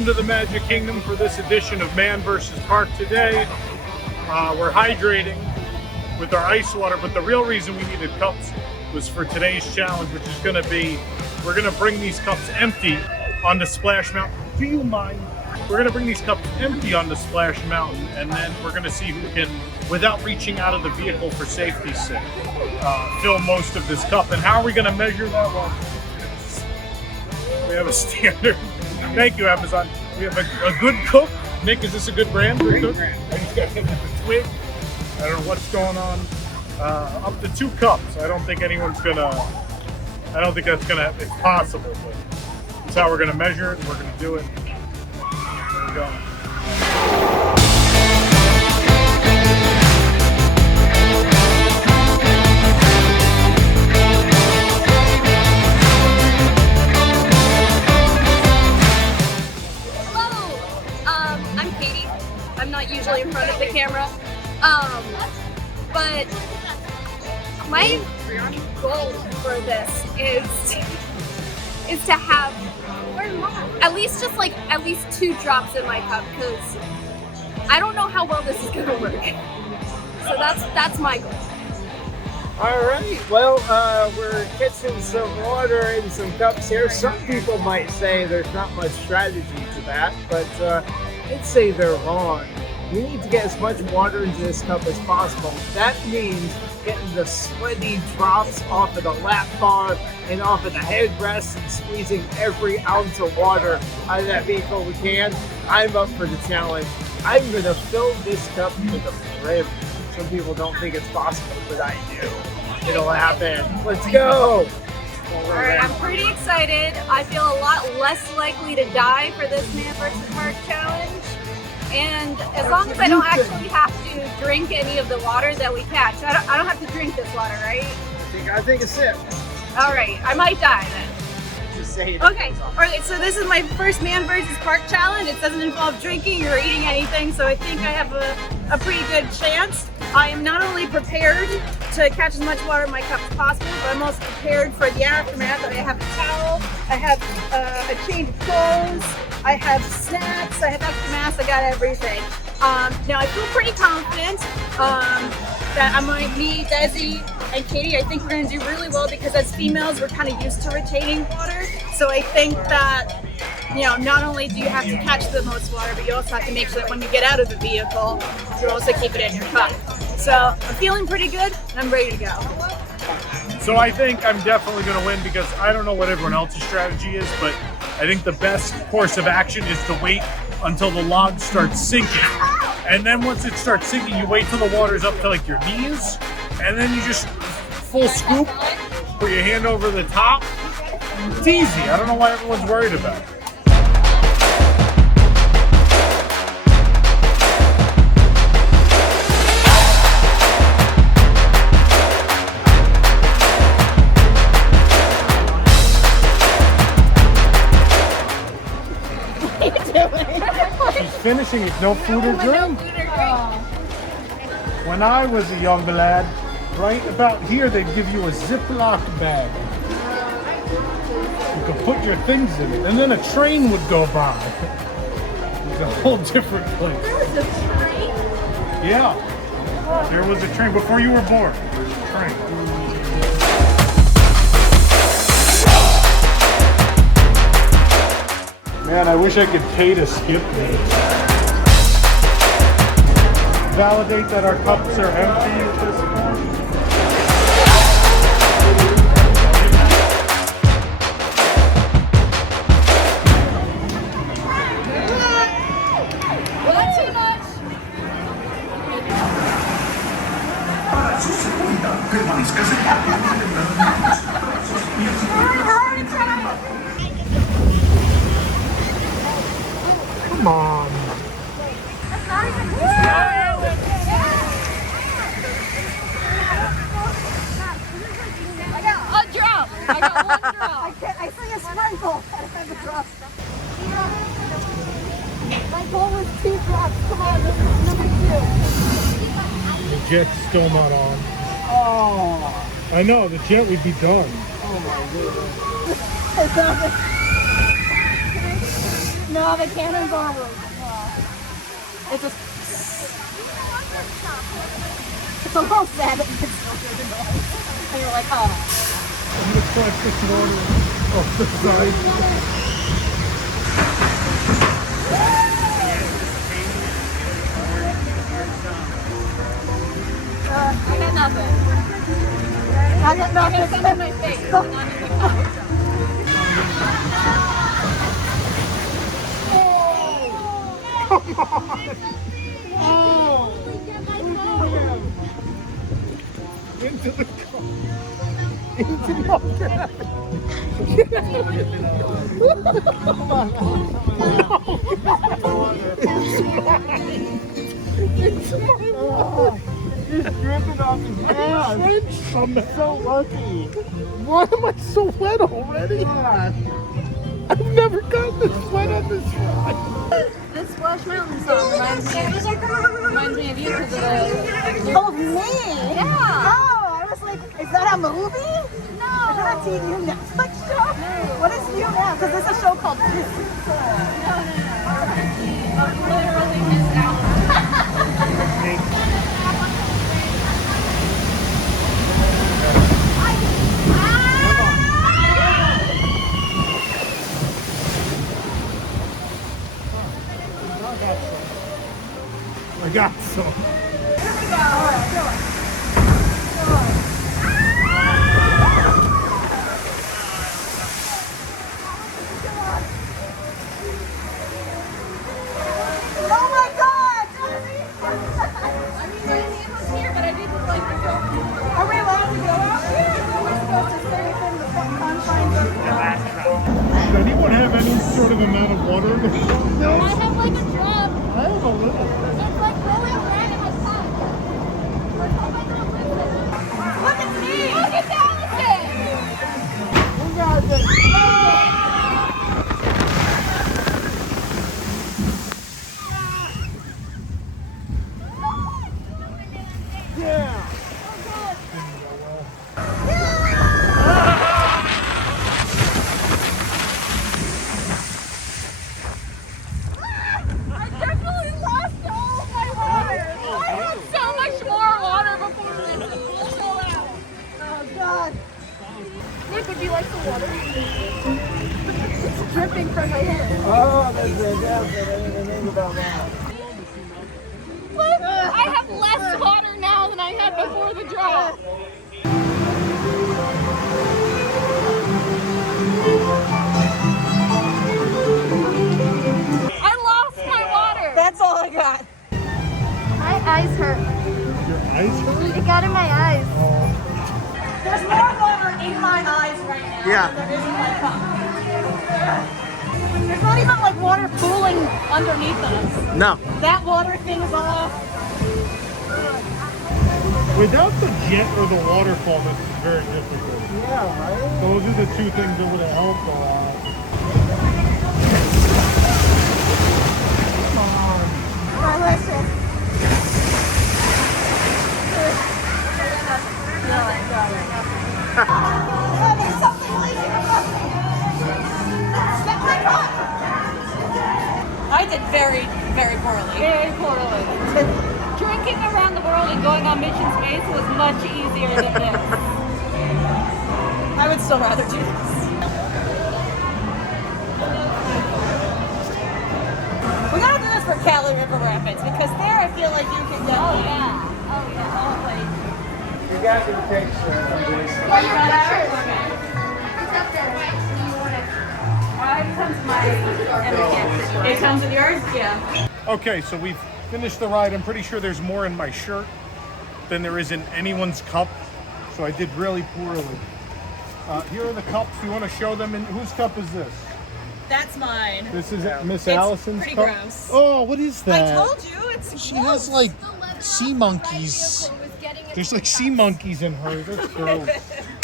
welcome to the Magic Kingdom for this edition of Man vs. Park. Today, we're hydrating with our ice water, but the real reason we needed cups was for today's challenge, which is going to be, we're going to bring these cups empty onto Splash Mountain. Do you mind? We're going to bring these cups empty onto Splash Mountain, and then we're going to see who can, without reaching out of the vehicle for safety's sake, fill most of this cup. And how are we going to measure that? Well, we have a standard. Thank you, Amazon. We have a good cook. Nick, is this a good brand? Great brand. Twig. I don't know what's going on. Up to 2 cups. I don't think anyone's gonna. I don't think that's gonna. It's possible, but that's how we're gonna measure it. And we're gonna do it. There we go. Usually in front of the camera, but my goal for this is to have at least 2 drops in my cup, because I don't know how well this is gonna work. So that's my goal. All right, well, we're catching some water in some cups here. Some people might say there's not much strategy to that, but I'd say they're wrong. We need to get as much water into this cup as possible. That means getting the sweaty drops off of the lap bar and off of the headrest and squeezing every ounce of water out of that vehicle we can. I'm up for the challenge. I'm gonna fill this cup to the brim. Some people don't think it's possible, but I do. It'll happen. Let's go. All right, I'm pretty excited. I feel a lot less likely to die for this Man vs. Park challenge. And as long as I don't actually have to drink any of the water that we catch. I don't have to drink this water, right? I think a sip. All right, I might die then. Just say it. Okay, all right, so this is my first Man vs. Park challenge. It doesn't involve drinking or eating anything, so I think I have a pretty good chance. I am not only prepared to catch as much water in my cup as possible, but I'm also prepared for the aftermath. I have a towel, I have a change of clothes, I have snacks, I have extra masks, I got everything. Now I feel pretty confident that me, Desi, and Katie, I think we're going to do really well, because as females we're kind of used to retaining water. So I think that, you know, not only do you have to catch the most water, but you also have to make sure that when you get out of the vehicle, you also keep it in your cup. So I'm feeling pretty good, and I'm ready to go. So I think I'm definitely going to win, because I don't know what everyone else's strategy is, but I think the best course of action is to wait until the log starts sinking. And then once it starts sinking, you wait till the water's up to like your knees, and then you just full scoop, put your hand over the top. It's easy. I don't know why everyone's worried about it. She's finishing it. No food or drink. When I was a young lad, right about here, they'd give you a Ziploc bag. You could put your things in it, and then a train would go by. It's a whole different place. There was a train? Yeah. There was a train before you were born. There was a train. Man, I wish I could pay to skip these. Validate that our cups are empty at this point. Not too much. Come on. A drop. I got 1 drop. I see a sprinkle. I have a drop. My goal was 2 drops. Come on, this is number 2. The jet's still not on. Oh. I know, the jet would be done. Oh my goodness. No, No, the cannonball was. It's just. It's a little sad that you can still hear the noise. And you're like, oh. I'm gonna try to put some water off the side. I got nothing. I got nothing. I got some in my face. Not in the cup. Come on! Oh! Into the car. Into the car. Come on. It's mine. It's dripping off his hands. I'm So lucky. Why am I so wet already? I've never gotten this wet on this ride. This Splash Mountain song reminds me of you because of the. Oh, me? Yeah. Oh, I was like, is that a movie? No. Is that a TV Netflix show? No. What is you now? Because there's a show called Disney. No. I literally missed out. I got some. Here we go. All right, go on. Oh my God! I mean, my hand was here, but I didn't like to go. Are we allowed to go out here? We're supposed to stay within the confines of Does anyone have any sort of amount of water in the I have like a drop. I have a little. It's like rolling around in my cup. Look at me! Look at Alison! You guys are... Yeah. I definitely lost all of my water. I had so much more water before this all out. Oh God! Nick, would you like some water? It's dripping from my head. Oh, that's fantastic. I didn't even think about that. Look, I have less water now than I had before the drop. I lost my water. That's all I got. My eyes hurt. Your eyes hurt? It got in my eyes. There's more water in my eyes right now Yeah. than there is in my cup. There's not even like water pooling underneath us. No. That water thing's off. Without the jet or the waterfall, this is very difficult. Yeah, right? Those are the two things that would have helped a lot. Listen. There's something leaking above me. Step my cup. I did very, very poorly. Very poorly. Drinking around the world and going on mission space was much easier than this. I would still rather do this. We gotta do this for Cali River Rapids because there I feel like you can definitely. Oh yeah. You got your picture of this. It comes with yours? Yeah. Okay, so we've finished the ride. I'm pretty sure there's more in my shirt than there is in anyone's cup. So I did really poorly. Here are the cups. You want to show them? And whose cup is this? That's mine. This is Miss It's Allison's pretty cup. gross. Oh, what is that? I told you it's She has like sea monkeys. There's like sea monkeys in hers. That's gross.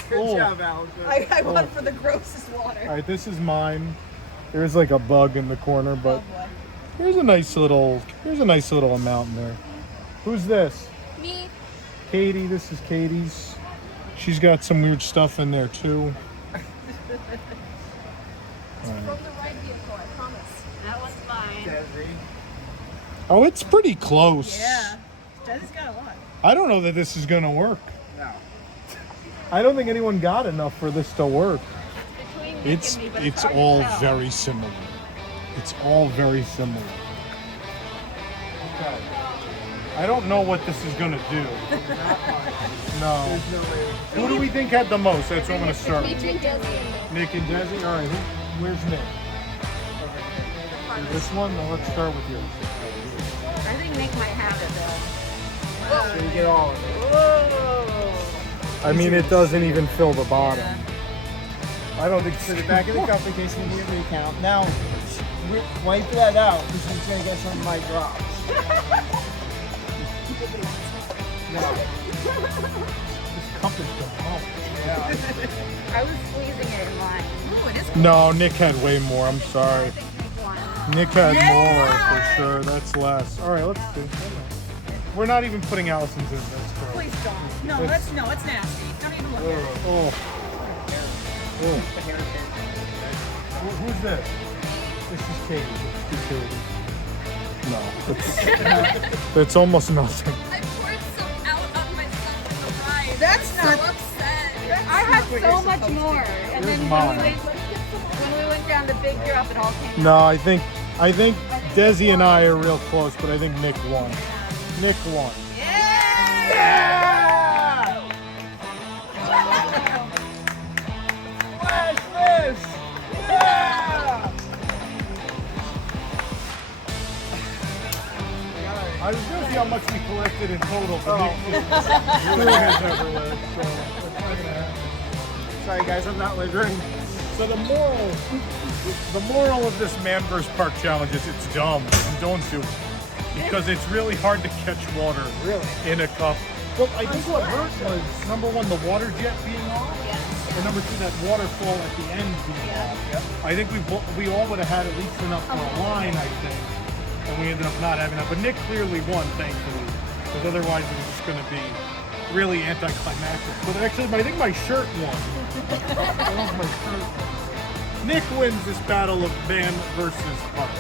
Good Oh. job, Alison. I went for the grossest water. All right, this is mine. There's like a bug in the corner, but here's a nice little amount in there. Who's this? Me. Katie. This is Katie's. She's got some weird stuff in there too. from the right vehicle, I promise. That one's mine. Desi. Oh, it's pretty close. Yeah. Desi's got a lot. I don't know that this is gonna work. No. I don't think anyone got enough for this to work. Between Nick and me, but It's hard to all tell. very similar. It's all very similar. Okay. I don't know what this is gonna do. No. There's no way. Who do we think had the most? That's what I'm gonna start with. Between Desi and Nick and Desi? All right, where's Nick? This one? No, let's start with yours. I think Nick might have it though. So you get all of it. Whoa! I mean, it doesn't even fill the bottom. I don't think Put it back in the cup in case you need a recount. Now, wipe that out because he's going to get some of my drops. No. This cup is demolished. Yeah. I was squeezing it in mine. Ooh, it is. No, Nick had way more. I'm I sorry. think Nick won. Nick had more for sure. That's less. All right, let's do. We're not even putting Allison's in this. Bro. Please don't. No, it's nasty. Don't even look at it. Oh. Oh. Who's this? This is Katie. It's Katie. No, it's almost nothing. I poured some out on myself in the ride. That's I'm not- so upset. I had so much more, and then Here's when mine. we went down the big drop, it all came No, out. I think Desi and I are real close, but I think Nick won. Nick won. Flash this! Yeah! I was gonna see how much we collected in total, but Nick just threw his everywhere. So that's not gonna happen. Sorry guys, I'm not littering. So the moral of this Man vs. Park challenge is it's dumb and don't do it because it's really hard to catch water Really? in a cup. Well, I think what hurt was number one, the water jet being off, and number two, that waterfall at the end being off. I think we all would have had at least enough for a line, I think, and we ended up not having enough. But Nick clearly won, thankfully, because otherwise it was just going to be really anticlimactic. But actually, I think my shirt won. I love my shirt. Nick wins this battle of Man versus Park.